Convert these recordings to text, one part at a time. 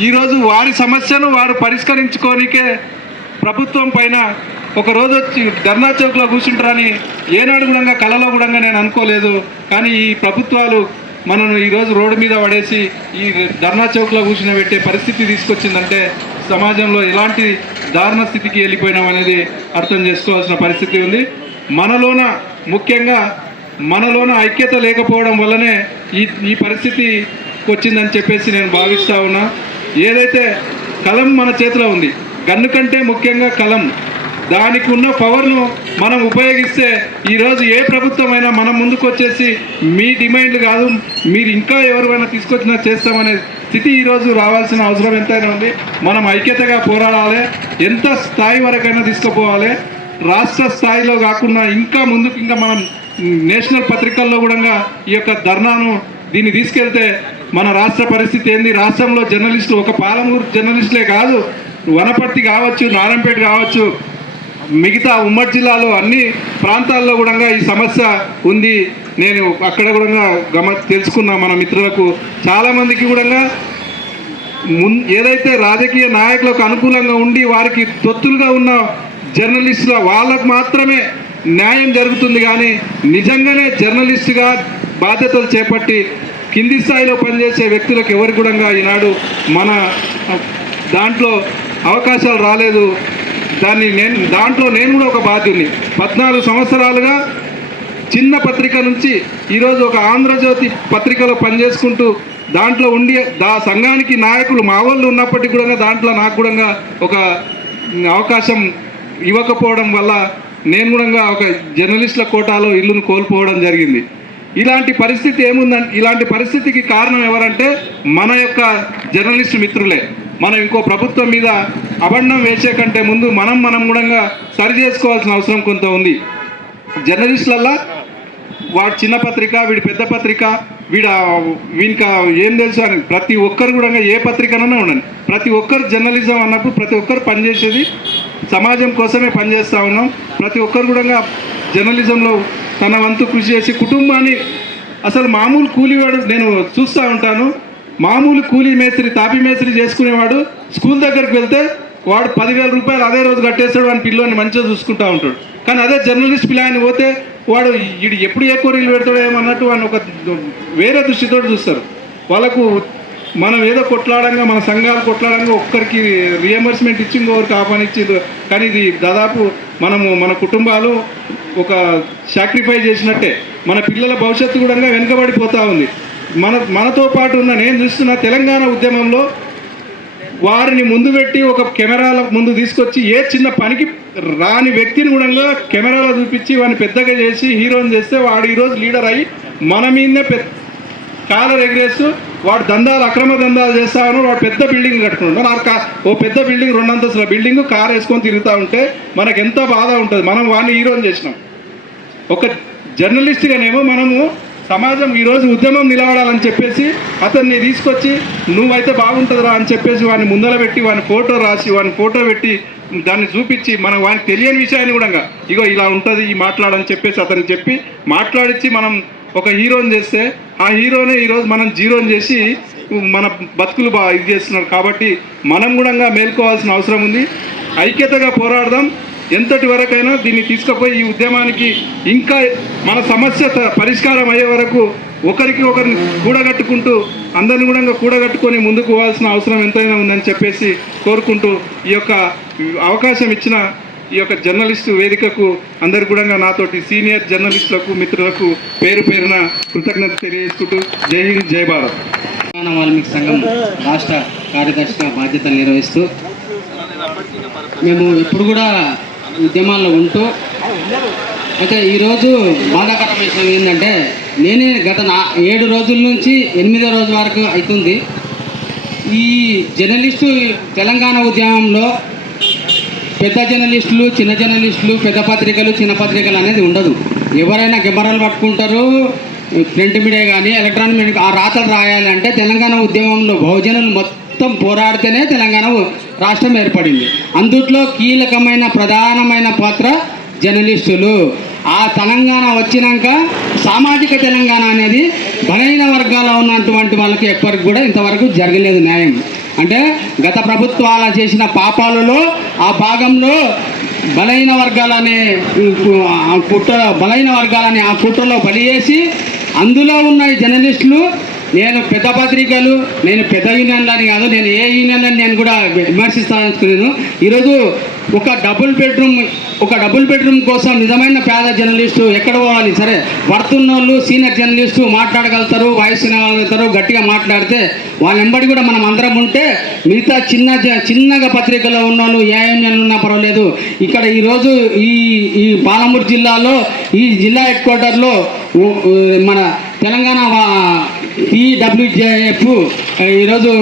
ఈరోజు వారి సమస్యను వారు పరిష్కరించుకోనికే ప్రభుత్వం పైన ఒక రోజు వచ్చి ధర్నా చౌక్లో కూర్చుంటారని ఏనాడు కూడా కళలో కూడా నేను అనుకోలేదు. కానీ ఈ ప్రభుత్వాలు మనను ఈరోజు రోడ్డు మీద పడేసి ఈ ధర్నా చౌక్లో కూర్చుని పెట్టే పరిస్థితి తీసుకొచ్చిందంటే సమాజంలో ఎలాంటి దారుణ స్థితికి వెళ్ళిపోయినాం అనేది అర్థం చేసుకోవాల్సిన పరిస్థితి ఉంది. మనలోన ముఖ్యంగా మనలోన ఐక్యత లేకపోవడం వల్లనే ఈ ఈ పరిస్థితి వచ్చిందని చెప్పేసి నేను భావిస్తా ఉన్నా. ఏదైతే కలం మన చేతిలో ఉంది గన్ను కంటే ముఖ్యంగా కలం దానికి ఉన్న పవర్ను మనం ఉపయోగిస్తే ఈరోజు ఏ ప్రభుత్వమైనా మనం ముందుకు వచ్చేసి మీ డిమాండ్లు కాదు మీరు ఇంకా ఎవరివైనా తీసుకొచ్చినా చేస్తామనే స్థితి ఈరోజు రావాల్సిన అవసరం ఎంతైనా ఉంది. మనం ఐక్యతగా పోరాడాలి ఎంత స్థాయి వరకైనా తీసుకుపోవాలి. రాష్ట్ర స్థాయిలో కాకుండా ఇంకా ముందుకు ఇంకా మనం నేషనల్ పత్రికల్లో కూడా ఈ యొక్క ధర్నాను దీన్ని తీసుకెళ్తే మన రాష్ట్ర పరిస్థితి ఏంది? రాష్ట్రంలో జర్నలిస్టులు ఒక పాలమూరు జర్నలిస్టులే కాదు వనపర్తి కావచ్చు నారాయణపేట కావచ్చు మిగతా ఉమ్మడి జిల్లాలో అన్ని ప్రాంతాల్లో కూడా ఈ సమస్య ఉంది. నేను అక్కడ కూడా గమ తెలుసుకున్నా మన మిత్రులకు చాలామందికి కూడా మున్ ఏదైతే రాజకీయ నాయకులకు అనుకూలంగా ఉండి వారికి తొత్తులుగా ఉన్న జర్నలిస్టుల వాళ్ళకు మాత్రమే న్యాయం జరుగుతుంది కానీ నిజంగానే జర్నలిస్టుగా బాధ్యతలు చేపట్టి కింది స్థాయిలో పనిచేసే వ్యక్తులకు ఎవరికి కూడా ఈనాడు మన దాంట్లో అవకాశాలు రాలేదు. దాన్ని నేను దాంట్లో నేను కూడా ఒక బాధ్యుని పద్నాలుగు సంవత్సరాలుగా చిన్న పత్రిక నుంచి ఈరోజు ఒక ఆంధ్రజ్యోతి పత్రికలో పనిచేసుకుంటూ దాంట్లో ఉండి దా సంఘానికి నాయకులు మా వాళ్ళు ఉన్నప్పటికీ కూడా దాంట్లో నాకు కూడా ఒక అవకాశం ఇవ్వకపోవడం వల్ల నేను కూడా ఒక జర్నలిస్టుల కోటాలో ఇల్లును కోల్పోవడం జరిగింది. ఇలాంటి పరిస్థితి ఏముందంటే ఇలాంటి పరిస్థితికి కారణం ఎవరంటే మన యొక్క జర్నలిస్ట్ మిత్రులే. మనం ఇంకో ప్రభుత్వం మీద అబండం వేసే కంటే ముందు మనం మనం కూడా సరి చేసుకోవాల్సిన అవసరం కొంత ఉంది. జర్నలిస్టులల్లా వాడు చిన్న పత్రిక వీడి పెద్ద పత్రిక వీడ వీనిక ఏం తెలుసు అని ప్రతి ఒక్కరు కూడా ఏ పత్రికనైనా ఉండండి. ప్రతి ఒక్కరు జర్నలిజం అన్నప్పుడు ప్రతి ఒక్కరు పనిచేసేది సమాజం కోసమే పనిచేస్తూ ఉన్నాం. ప్రతి ఒక్కరు కూడా జర్నలిజంలో తన వంతు కృషి చేసి కుటుంబాన్ని అసలు మామూలు కూలివాడు నేను చూస్తూ ఉంటాను. మామూలు కూలీ మేస్త్రి తాపి మేస్త్రి చేసుకునేవాడు. స్కూల్ దగ్గరికి వెళ్తే వాడు పదివేల రూపాయలు అదే రోజు కట్టేస్తాడు వాడి పిల్లోని మంచిగా చూసుకుంటా ఉంటాడు. కానీ అదే జర్నలిస్ట్ పిల్లని పోతే వాడు వీడు ఎప్పుడు ఏ కోరికలు పెడతాడో ఏమన్నట్టు వాడిని ఒక వేరే దృష్టితో చూస్తారు. వాళ్ళకు మనం ఏదో కొట్లాడంగా మన సంఘాలు కొట్లాడంగా ఒక్కరికి రియంబర్స్మెంట్ ఇచ్చి ఇంకొకరికి ఆహ్వానించింది కానీ ఇది దాదాపు మనము మన కుటుంబాలు ఒక సాక్రిఫై చేసినట్టే. మన పిల్లల భవిష్యత్తు కూడా వెనుకబడిపోతూ ఉంది. మన మనతో పాటు ఉన్న నేను చూస్తున్న తెలంగాణ ఉద్యమంలో వారిని ముందు పెట్టి ఒక కెమెరాల ముందు తీసుకొచ్చి ఏ చిన్న పనికి రాని వ్యక్తిని కూడా కెమెరాలో చూపించి వాడిని పెద్దగా చేసి హీరోని చేస్తే వాడు ఈరోజు లీడర్ అయ్యి మన మీదనే కాలర్ ఎగరేస్తూ వాడు దందాలు అక్రమ దందాలు చేస్తా వాడు పెద్ద బిల్డింగ్ కట్టుకున్నాడు. నాకు ఓ పెద్ద బిల్డింగ్ రెండు అంతస్తుల బిల్డింగ్ కార్ వేసుకొని తిరుగుతూ ఉంటే మనకు ఎంత బాధ ఉంటుంది? మనం వాడిని హీరోని చేసినాం. ఒక జర్నలిస్ట్గానేమో మనము సమాజం ఈరోజు ఉద్యమం నిలబడాలని చెప్పేసి అతన్ని తీసుకొచ్చి నువ్వైతే బాగుంటుందిరా అని చెప్పేసి వాడిని ముందర పెట్టి వాని ఫోటో రాసి వాని ఫోటో పెట్టి దాన్ని చూపించి మనం వానికి తెలియని విషయాన్ని కూడా ఇగో ఇలా ఉంటుంది ఈ మాట్లాడని చెప్పేసి అతనికి చెప్పి మాట్లాడించి మనం ఒక హీరోని చేస్తే ఆ హీరోనే ఈరోజు మనం జీరోని చేసి మన బతుకులు బాగా ఇది చేస్తున్నారు. కాబట్టి మనం కూడా మేల్కోవాల్సిన అవసరం ఉంది. ఐక్యతగా పోరాడదాం. ఎంతటి వరకైనా దీన్ని తీసుకుపోయి ఈ ఉద్యమానికి ఇంకా మన సమస్య త- పరిష్కారం అయ్యే వరకు ఒకరికి ఒకరిని కూడగట్టుకుంటూ అందరిని కూడా కూడగట్టుకొని ముందుకు పోవాల్సిన అవసరం ఎంతైనా ఉందని చెప్పేసి కోరుకుంటూ ఈ యొక్క అవకాశం ఇచ్చిన ఈ యొక్క జర్నలిస్టు వేదికకు అందరు కూడా నాతోటి సీనియర్ జర్నలిస్టులకు మిత్రులకు పేరు పేరున కృతజ్ఞత తెలియజేసుకుంటూ జై హింద్ జై భారత్. తెలంగాణ వాల్మీకి సంఘం రాష్ట్ర కార్యదర్శిగా బాధ్యతలు నిర్వహిస్తూ మేము ఇప్పుడు కూడా ఉద్యమాల్లో ఉంటూ అయితే ఈరోజు బాధాకరమైన విషయం ఏంటంటే నేనే గత నా ఏడు రోజుల నుంచి ఎనిమిదో రోజు వరకు అవుతుంది. ఈ జర్నలిస్టు తెలంగాణ ఉద్యమంలో పెద్ద జర్నలిస్టులు చిన్న జర్నలిస్టులు పెద్ద పత్రికలు చిన్న పత్రికలు అనేది ఉండదు. ఎవరైనా కెమెరాలు పట్టుకుంటారు ప్రింట్ మీడియా కానీ ఎలక్ట్రానిక్ మీడియా ఆ రాతలు రాయాలంటే తెలంగాణ ఉద్యమంలో బహుజనులు మొత్తం పోరాడితేనే తెలంగాణ రాష్ట్రం ఏర్పడింది. అందుట్లో కీలకమైన ప్రధానమైన పాత్ర జర్నలిస్టులు. ఆ తెలంగాణ వచ్చినాక సామాజిక తెలంగాణ అనేది బలహీన వర్గాల్లో ఉన్నటువంటి వాళ్ళకి ఎప్పటికి కూడా ఇంతవరకు జరగలేదు న్యాయం. అంటే గత ప్రభుత్వాల చేసిన పాపాలలో ఆ భాగంలో బలైన వర్గాలనే ఆ కుట్ర బలైన వర్గాలని ఆ కుట్రలో బలి చేసి అందులో ఉన్న జర్నలిస్టులు నేను పెద్ద పత్రికలు నేను పెద్ద యూనియన్లని కాదు నేను ఏ యూనియన్ అని నేను కూడా విమర్శిస్తాను ఈరోజు ఒక డబుల్ బెడ్రూమ్ ఒక డబుల్ బెడ్రూమ్ కోసం నిజమైన పేద జర్నలిస్టు ఎక్కడ పోవాలి? సరే వర్తున్న వాళ్ళు సీనియర్ జర్నలిస్టు మాట్లాడగలుగుతారు వాయిస్ వినగలుగుతారు గట్టిగా మాట్లాడితే వాళ్ళ వెంబడి కూడా మనం అందరం ఉంటే మిగతా చిన్న జ- చిన్నగా పత్రికలో ఉన్న వాళ్ళు ఏ ఉన్నా పర్వాలేదు. ఇక్కడ ఈరోజు ఈ ఈ పాలమూరు జిల్లాలో ఈ జిల్లా హెడ్ క్వార్టర్లో మన తెలంగాణ ఈడబ్ల్యూజేఎఫ్ ఈరోజు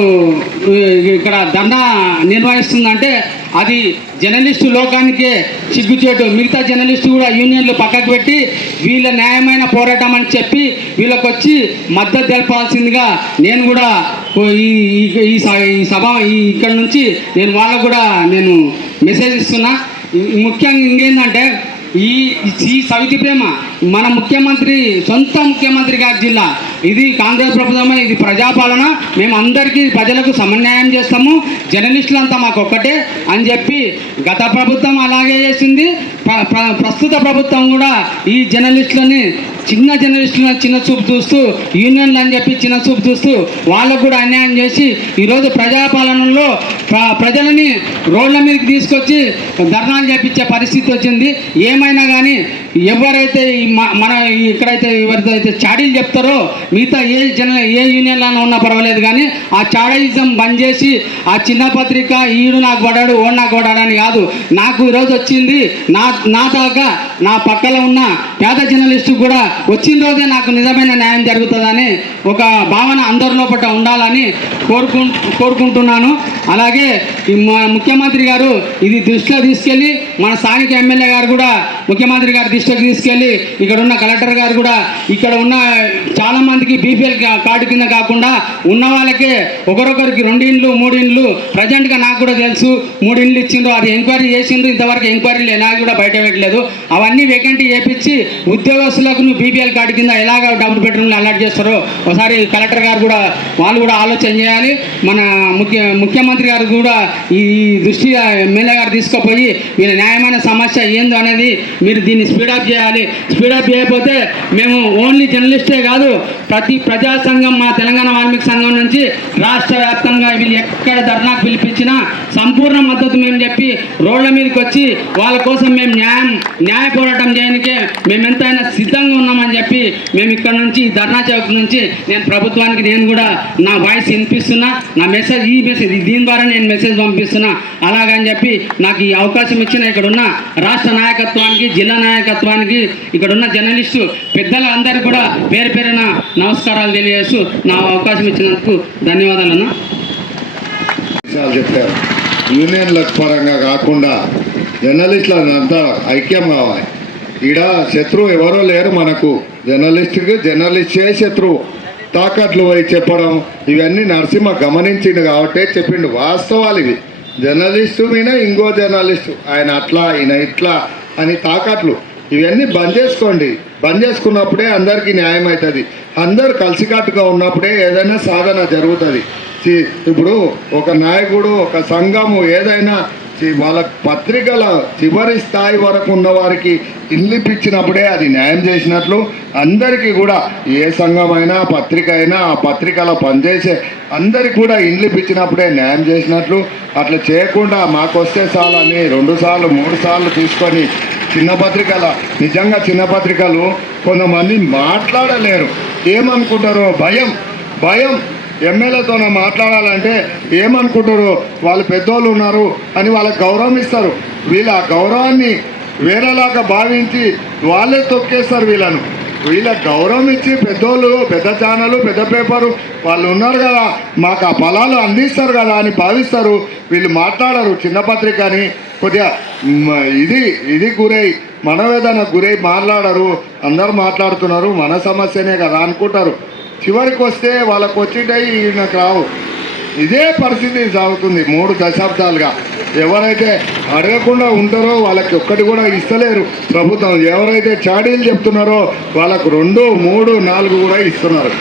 ఇక్కడ ధర్నా నిర్వహిస్తుందంటే అది జర్నలిస్టు లోకానికే సిగ్గుచేటు మిగతా జర్నలిస్టు కూడా యూనియన్లు పక్కకు పెట్టి వీళ్ళ న్యాయమైన పోరాటం అని చెప్పి వీళ్ళకి వచ్చి మద్దతు తెలపాల్సిందిగా నేను కూడా ఈ ఈ- స- ఈ సభ ఈ ఇక్కడ నుంచి నేను వాళ్ళకు కూడా నేను మెసేజ్ ఇస్తున్నా. ముఖ్యంగా ఇంకేంటంటే ఈ ఈ సవితి ప్రేమ మన ముఖ్యమంత్రి సొంత ముఖ్యమంత్రి గారి జిల్లా. ఇది కాంగ్రెస్ ప్రభుత్వమే ఇది ప్రజాపాలన. మేము అందరికీ ప్రజలకు సమన్యాయం చేస్తాము. జర్నలిస్టులంతా మాకు ఒక్కటే అని చెప్పి గత ప్రభుత్వం అలాగే చేసింది. ప్రస్తుత ప్రభుత్వం కూడా ఈ జర్నలిస్టులని చిన్న జర్నలిస్టులను చిన్న చూపు చూస్తూ యూనియన్లు అని చెప్పి చిన్న చూపు చూస్తూ వాళ్ళకు కూడా అన్యాయం చేసి ఈరోజు ప్రజాపాలనలో ప్ర- ప్రజలని రోడ్ల మీదకి తీసుకొచ్చి ధర్నాలు చేపించే పరిస్థితి వచ్చింది. ఏమైనా కానీ ఎవరైతే ఈ మన ఇక్కడైతే ఎవరితో అయితే చాడీలు చెప్తారో మిగతా ఏ జన ఏ యూనియన్లో ఉన్నా పర్వాలేదు కానీ ఆ చాడీజం బంద్ చేసి ఆ చిన్న పత్రిక ఈడు నాకు పడాడు ఓ నాకు పడాడు అని కాదు. నాకు ఈరోజు వచ్చింది నా నా దాకా నా పక్కన ఉన్న పేద జర్నలిస్టు కూడా వచ్చిన రోజే నాకు నిజమైన న్యాయం జరుగుతుందని ఒక భావన అందరి లోపల ఉండాలని కోరుకు కోరుకుంటున్నాను. అలాగే ఈ మా ముఖ్యమంత్రి గారు ఇది దృష్టిలో తీసుకెళ్ళి మన స్థానిక ఎమ్మెల్యే గారు కూడా ముఖ్యమంత్రి గారి దృష్టికి తీసుకెళ్ళి ఇక్కడ ఉన్న కలెక్టర్ గారు కూడా ఇక్కడ ఉన్న చాలామందికి బీపీఎల్ కార్డు కింద కాకుండా ఉన్న వాళ్ళకే ఒకరొకరికి రెండు ఇండ్లు మూడు ఇండ్లు ప్రజెంట్గా నాకు కూడా తెలుసు మూడు ఇండ్లు ఇచ్చిండ్రు అది ఎంక్వైరీ చేసిండ్రు ఇంతవరకు ఎంక్వైరీలు నాకు కూడా బయట పెట్టలేదు. అవన్నీ వేకెంట్ చేపించి ఉద్యోగస్తులకు నువ్వు బీపీఎల్ కార్డు కింద ఎలాగ డబుల్ బెడ్రూమ్లు అలర్ట్ చేస్తారో ఒకసారి కలెక్టర్ గారు కూడా వాళ్ళు కూడా ఆలోచన చేయాలి. మన ముఖ్య ముఖ్యమంత్రి గారు కూడా ఈ ఈ దృష్టి ఎమ్మెల్యే గారు తీసుకుపోయి వీళ్ళ న్యాయమైన సమస్య ఏందో అనేది మీరు దీన్ని స్పీడప్ చేయాలి. స్పీడప్ చేయకపోతే మేము ఓన్లీ జర్నలిస్టే కాదు ప్రతి ప్రజా సంఘం మా తెలంగాణ వాల్మీకి సంఘం నుంచి రాష్ట్ర వ్యాప్తంగా వీళ్ళు ఎక్కడ ధర్నాకు పిలిపించినా సంపూర్ణ మద్దతు మేము చెప్పి రోడ్ల మీదకి వచ్చి వాళ్ళ కోసం మేము న్యాయం న్యాయ పోరాటం చేయడానికే మేము ఎంతైనా సిద్ధంగా ఉన్నామని చెప్పి మేము ఇక్కడ నుంచి ధర్నా చౌక్ నుంచి నేను ప్రభుత్వానికి నేను కూడా నా వాయిస్ వినిపిస్తున్నా నా మెసేజ్ ఈ మెసేజ్ దీని ద్వారా నేను మెసేజ్ పంపిస్తున్నా. అలాగని చెప్పి నాకు ఈ అవకాశం ఇచ్చిన ఇక్కడ ఉన్న రాష్ట్ర నాయకత్వానికి జిల్లా నాయకత్వానికి ఇక్కడ ఉన్న జర్నలిస్టు పెద్దలందరికీ కూడా పేరు పేరున నమస్కారాలు తెలియజేస్తూ నా అవకాశం ఇచ్చినందుకు ధన్యవాదాలన్నా. అన్న చెప్పారు. యూనియన్ల పరంగా కాకుండా జర్నలిస్టులంతా ఐక్యం కావాలి. ఈడ శత్రువు ఎవరో లేరు మనకు. జర్నలిస్ట్కి జర్నలిస్టే శత్రువు. తాకట్లు పోయి చెప్పడం ఇవన్నీ నరసింహ గమనించిండు కాబట్టే చెప్పిండు. వాస్తవాలు ఇవి. జర్నలిస్టు మీద ఇంకో జర్నలిస్టు. ఆయన అట్లా ఈయన ఇట్లా అని తాకట్లు. ఇవన్నీ బంద్ చేసుకోండి. బంద్ చేసుకున్నప్పుడే అందరికీ న్యాయం అవుతుంది అందరు కలిసికట్టుగా ఉన్నప్పుడే ఏదైనా సాధన జరుగుతుంది. ఇప్పుడు ఒక నాయకుడు ఒక సంఘము ఏదైనా వాళ్ళ పత్రికల చివరి స్థాయి వరకు ఉన్న వారికి ఇల్లు ఇప్పించినప్పుడే అది న్యాయం చేసినట్లు అందరికీ కూడా ఏ సంఘమైనా పత్రిక అయినా ఆ పత్రికలో పనిచేసే అందరికి కూడా ఇల్లిపించినప్పుడే న్యాయం చేసినట్లు. అట్లా చేయకుండా మాకు వస్తే చాలని రెండు సార్లు మూడు సార్లు తీసుకొని చిన్న పత్రికల నిజంగా చిన్న పత్రికలు కొంతమంది మాట్లాడలేరు. ఏమనుకుంటారో? భయం. భయం. ఎమ్మెల్యేతో మాట్లాడాలంటే ఏమనుకుంటారు? వాళ్ళు పెద్దోళ్ళు ఉన్నారు అని వాళ్ళకి గౌరవం ఇస్తారు. వీళ్ళ ఆ గౌరవాన్ని వేరేలాగా భావించి వాళ్ళే తొక్కేస్తారు వీళ్ళను. వీళ్ళ గౌరవం ఇచ్చి పెద్దోళ్ళు పెద్ద ఛానల్ పెద్ద పేపరు వాళ్ళు ఉన్నారు కదా మాకు ఆ ఫలాలు అందిస్తారు కదా అని భావిస్తారు. వీళ్ళు మాట్లాడరు చిన్న పత్రిక అని. కొద్దిగా ఇది ఇది గురై మనవేదన గురై మాట్లాడరు. అందరు మాట్లాడుతున్నారు మన సమస్యనే కదా అనుకుంటారు. చివరికి వస్తే వాళ్ళకు వచ్చింటాయి నాకు రావు. ఇదే పరిస్థితి సాగుతుంది మూడు దశాబ్దాలుగా. ఎవరైతే అడగకుండా ఉంటారో వాళ్ళకి ఒక్కటి కూడా ఇస్తలేరు ప్రభుత్వం. ఎవరైతే చాడీలు చెప్తున్నారో వాళ్ళకు రెండు మూడు నాలుగు కూడా ఇస్తున్నారు.